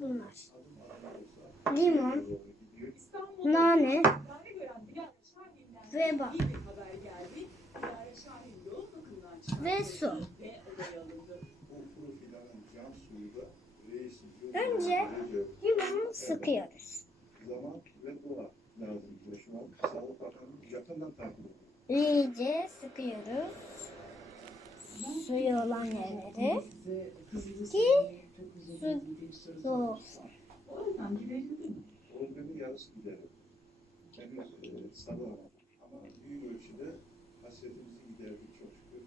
bunlar. Limon, nane ve bal. Ve su. Önce limonu sıkıyoruz. İyice sıkıyoruz. Suyu olan yerleri ki su soğusun. Organin yarısı gider. Henüz sabah ama büyük ölçüde hasretimizi giderdik çok şükür.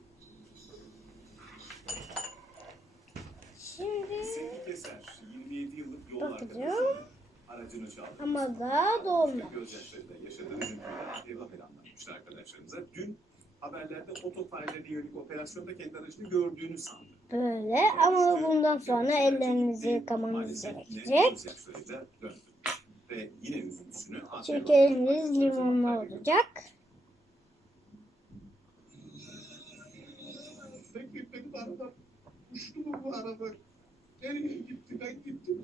Şimdi Sevgi Keser, 27 yıllık yol Bakacağım. Aracını çaldı. ama daha dolmamış. Gözyaşlarıyla yaşadığı üzüntüler bir haber anlatmıştı arkadaşlarımıza. Dün haberlerde otofaillerine yönelik operasyonda kendi aracını gördüğünü sandı. Böyle ama bundan sonra ellerinizi yıkamanız gerekecek. Ve yine üzüntüsünü Çünkü eliniz limonlu olacak. Ben gitmedim araba. Uçtu mu bu araba? Gitti?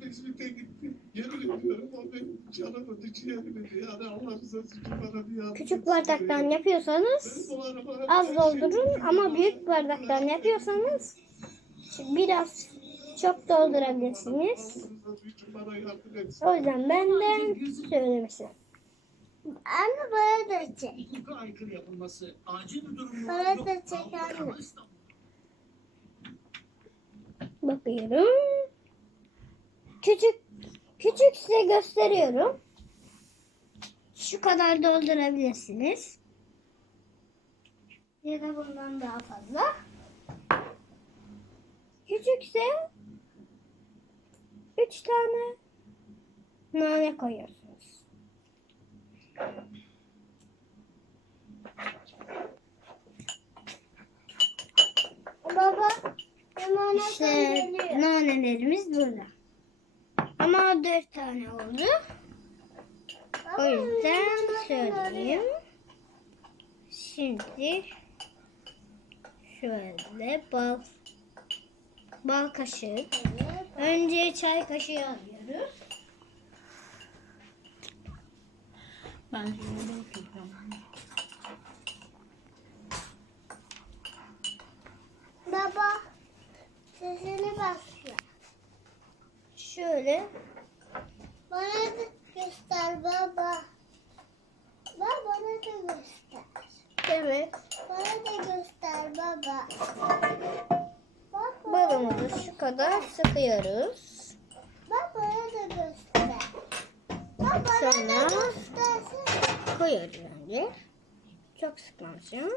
İzmit'e gittim. Yemin ediyorum o benim canımı ciğerimi yani Allah rızası için bana bir yardım Küçük bardaktan yapıyorsanız az doldurun ama büyük bardaktan yapıyorsanız biraz çok doldurabilirsiniz. O yüzden benden söylemişim. Anne bana da çek. hukuka aykırı yapılması acil bir durum? Bana da çek anne. Bakıyorum. Küçük küçük size gösteriyorum. Şu kadar doldurabilirsiniz. Ya da bundan daha fazla. Küçükse 3 tane nane koyuyorsunuz. Baba, işte nanelerimiz burada. Ama dört tane oldu. O yüzden söyleyeyim. Şimdi şöyle bal bal kaşığı. Önce çay kaşığı alıyoruz. Bence öyle yapacağım. Baba sesini basma. Şöyle. Bana da göster baba. Baba bana da göster. Evet. Bana da göster baba. Baba. Balımızı şu kadar sıkıyoruz. Baba bana da göster. Baba bana da göstersin. Koyuyoruz önce. Çok sıkmamışım.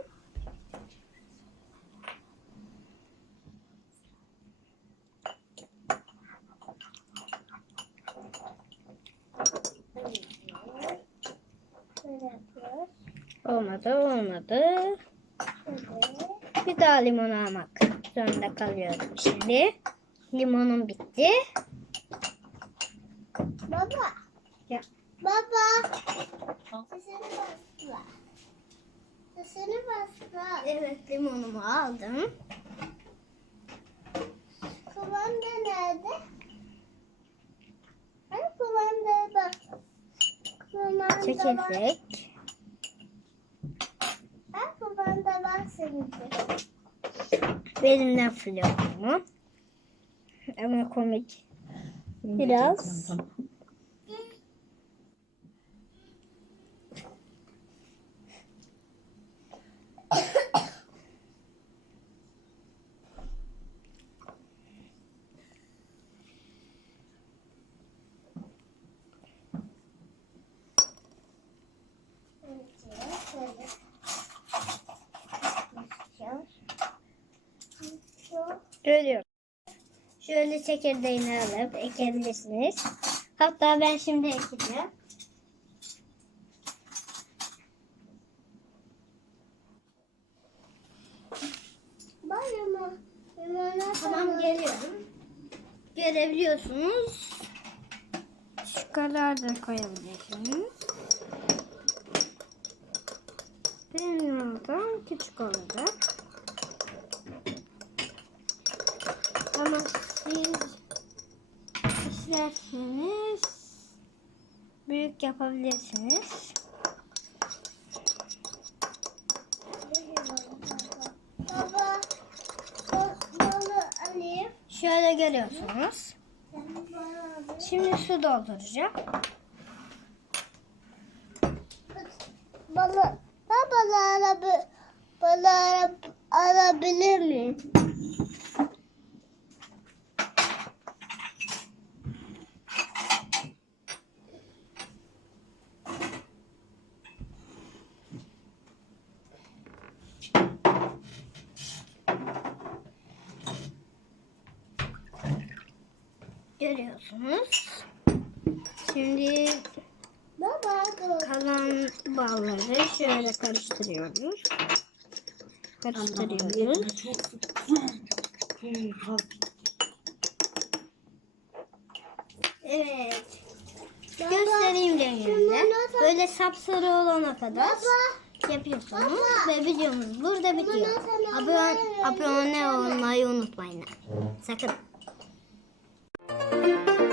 Olmadı, olmadı. Bir daha limon almak zorunda kalıyorum şimdi. Limonum bitti. Baba. Ya. Baba. Sesini basma. Sesini basma. Evet limonumu aldım. Kumanda nerede? Hani kumandaya bak. Kumanda Çekirdek. Benimle florumu. Ama komik. Biraz. Şöyle çekirdeğini alıp ekebilirsiniz. Hatta ben şimdi ekeceğim. Tamam geliyorum. Görebiliyorsunuz. Şu kadar da koyabilirsiniz. Benim oradan küçük olacak. Ama siz İsterseniz büyük yapabilirsiniz. Baba, balı alayım. Şöyle görüyorsunuz. Şimdi su dolduracağım. Balı, ben balı arabi, balı arab, alabilir miyim? Görüyorsunuz. Şimdi Baba, kalan balları şöyle karıştırıyoruz. Karıştırıyoruz. Evet. Göstereyim renginde. Böyle sapsarı olana kadar yapıyorsunuz ve videomuz burada bitiyor. Abone, abone olmayı unutmayın. Sakın. Thank you.